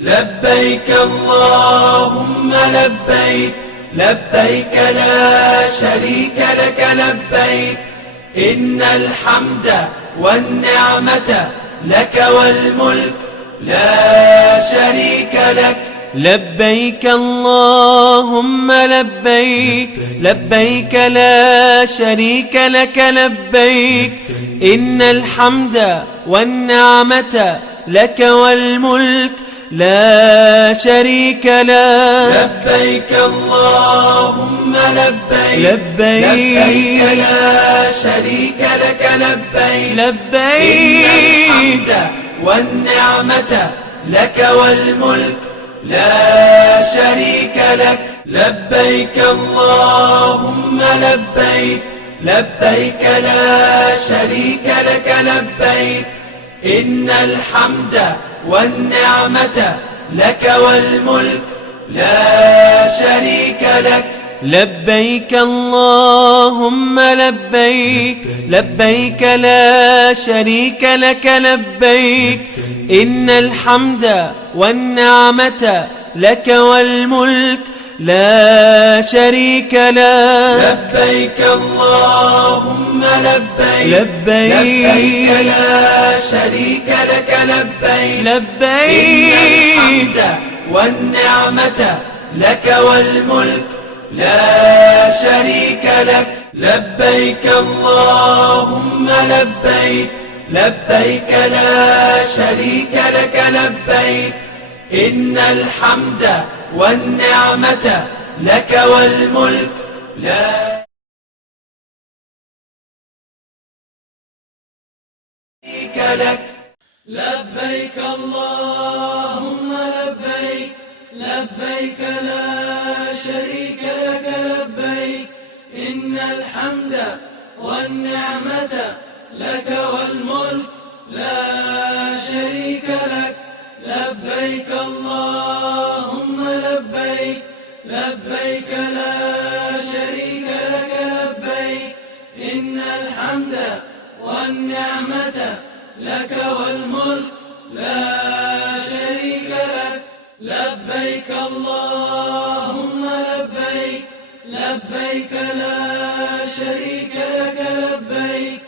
لبيك اللهم لبيك، لبيك لا شريك لك لبيك، إن الحمد والنعمة لك والملك لا شريك لك. لبيك اللهم لبيك، لبيك لا شريك لك لبيك، إن الحمد والنعمة لك والملك لا شريك لك. لبيك اللهم لبيك، لبيك لا شريك لك لبيك، لبيك إن الحمد والنعمة لك والملك لا شريك لك. لبيك اللهم لبيك، لبيك لا شريك لك لبيك، إن الحمد والنعمة لك والملك لا شريك لك. لبيك اللهم لبيك، لبيك لا شريك لك لبيك، إن الحمد والنعمة لك والملك لا شريك لك. لبيك اللهم لبيك، لبيك لا شريك لك لبيك، لبيك إن الحمد والنعمة لك والملك لا شريك لك. لبيك اللهم لبيك، لبيك لا شريك لك لبيك، إن الحمد والنعمة لك والملك لا شريك لك. لبيك اللهم لبيك، لبيك لا شريك لك لبيك، إن الحمد والنعمة لك والملك لا شريك لك. لبيك اللهم لبيك، لبيك لا شريك لك لبيك، إن الحمد والنعمة لك والملك لا شريك لك. لبيك اللهم لبيك، لبيك لا شريك لك لبيك،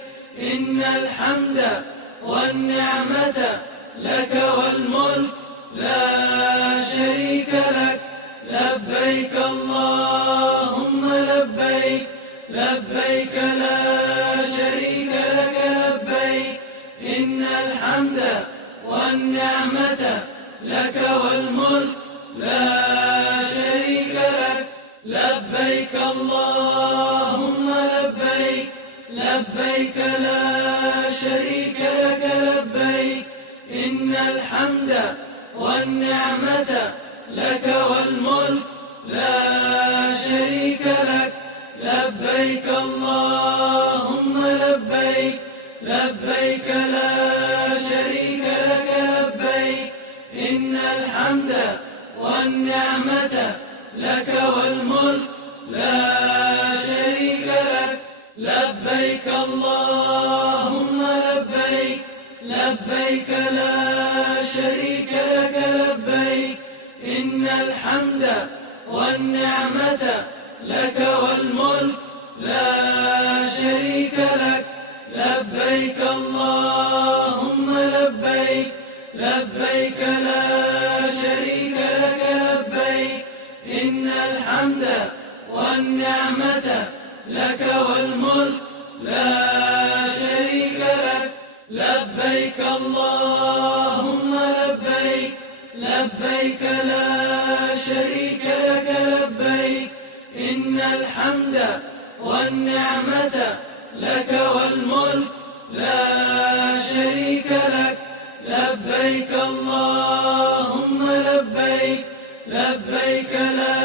إن الحمد والنعمة لك والملك لا شريك لك. لبيك اللهم لبيك، لبيك لا شريك لك لبيك، إن الحمد والنعمة لك والملك لا شريك لك. لبيك اللهم لبيك، لبيك لا شريك لك لبيك، إن الحمد والنعمة لك والملك لا شريك لك. لبيك اللهم لبيك، لبيك لا شريك لك لبيك، إن الحمد والنعمة لك والملك لا شريك لك. لبيك اللهم لبيك، لبيك لا شريك لك لبيك، إن الحمد والنعمة لك والملك لا شريك لك. لبيك اللهم لبيك، لبيك لا شريك لك لبيك، إن الحمد والنعمة لك والملك لا شريك لك. لبيك اللهم لبيك، لبيك لا شريك لك لبيك، إن الحمد والنعمة لك والملك لا شريك لك. لبيك اللهم لبيك، لبيك لا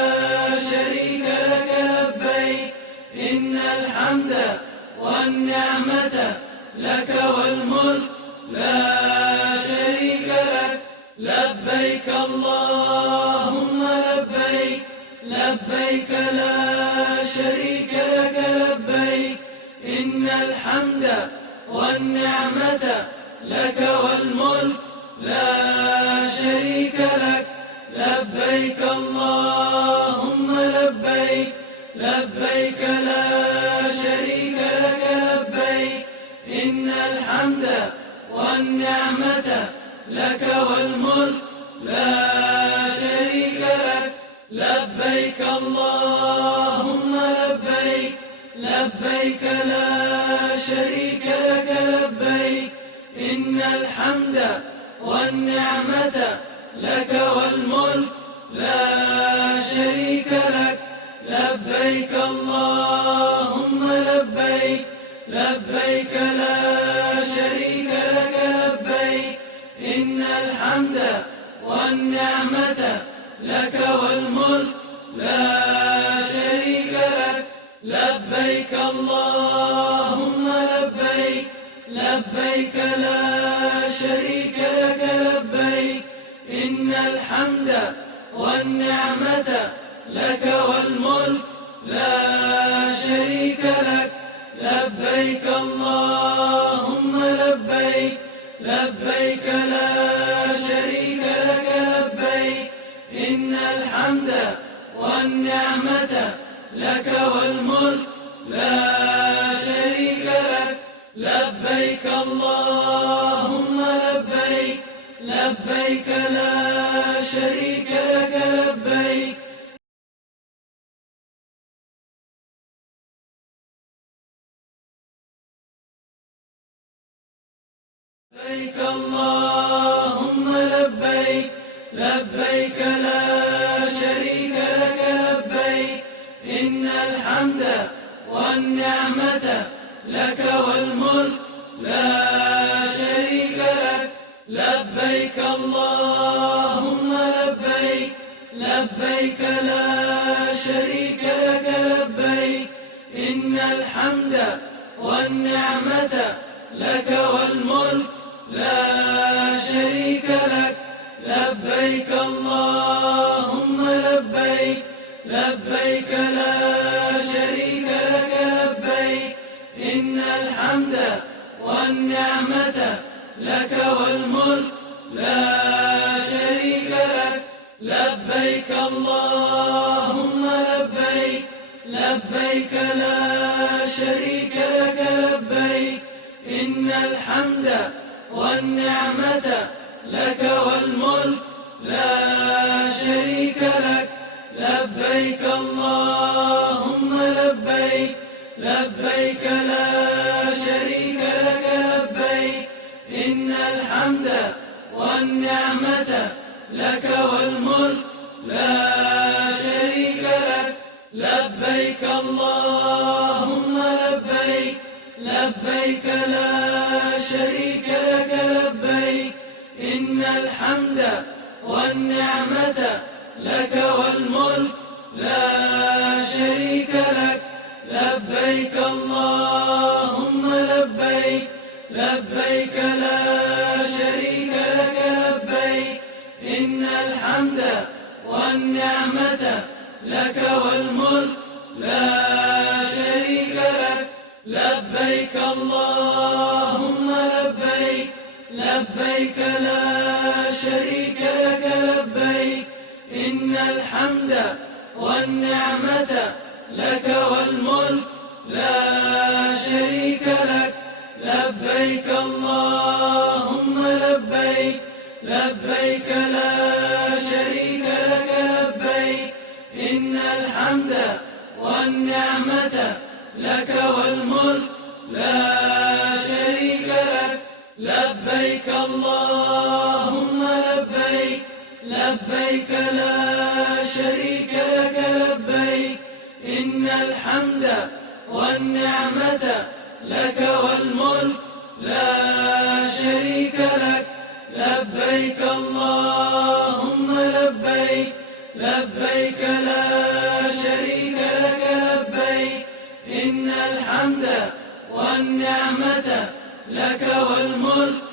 شريك لك لبيك، إن الحمد والنعمة لك والملك لا شريك لك. لبيك اللهم لبيك، لبيك لا شريك لك لبيك، إن الحمد والنعمة لك والملك لا شريك لك. لبيك اللهم لبيك لبيك لا شريك لك لبيك إن الحمد والنعمة لك والملك لا شريك لك لبيك اللهم لبيك لبيك لا شريك لك لبيك إن الحمد والنعمة لك والملك لا شريك لك لبيك اللهم لبيك لبيك لا شريك لك لبيك إن الحمد والنعمة لك والملك لا شريك لك لبيك اللهم لبيك لبيك لا شريك لك لبيك إن الحمد والنعمة لك والملك لا شريك لك لبيك اللهم لبيك لبيك لا شريك لك لبيك إن الحمد والنعمة لك والملك لا شريك لك لبيك اللهم لبيك لبيك لا شريك لك لبيك لبيك اللهم لبيك لبيك لا شريك لك لبيك إن الحمد والنعمة لك والملك لا شريك لك لبيك اللهم لبيك لبيك لا شريك لك لبيك إن الحمد والنعمة لك والملك لا شريك لك لبيك اللهم لبيك لبيك لا شريك لك لبيك إن الحمد والنعمة لك والملك لا شريك لك لبيك اللهم لبيك لبيك لا شريك لك لبيك إن الحمد والنعمة لك والملك لا شريك لك لبيك اللهم لبيك لبيك لا شريك لك لبيك إن الحمد والنعمة لك والملك لا شريك لك لبيك اللهم لبيك لبيك لا شريك لك لبيك إن الحمد والنعمة لك والملك لا شريك لك لبيك اللهم لبيك لبيك لا شريك لك لبيك إن الحمد والنعمة لك والملك لا شريك لك لبيك اللهم لبيك لبيك لا شريك لك لبيك إن الحمد والنعمة لك والملك لا شريك لك لبيك اللهم لبيك لبيك لا شريك لك لبيك إن الحمد والنعمة لك والملك لا شريك لك لبيك اللهم لبيك لبيك لا شريك لك لبيك إن الحمد والنعمة لك والملك لا شريك لك لبيك اللهم لبيك لبيك لا شريك لك لبيك إن الحمد والنعمة لك والملك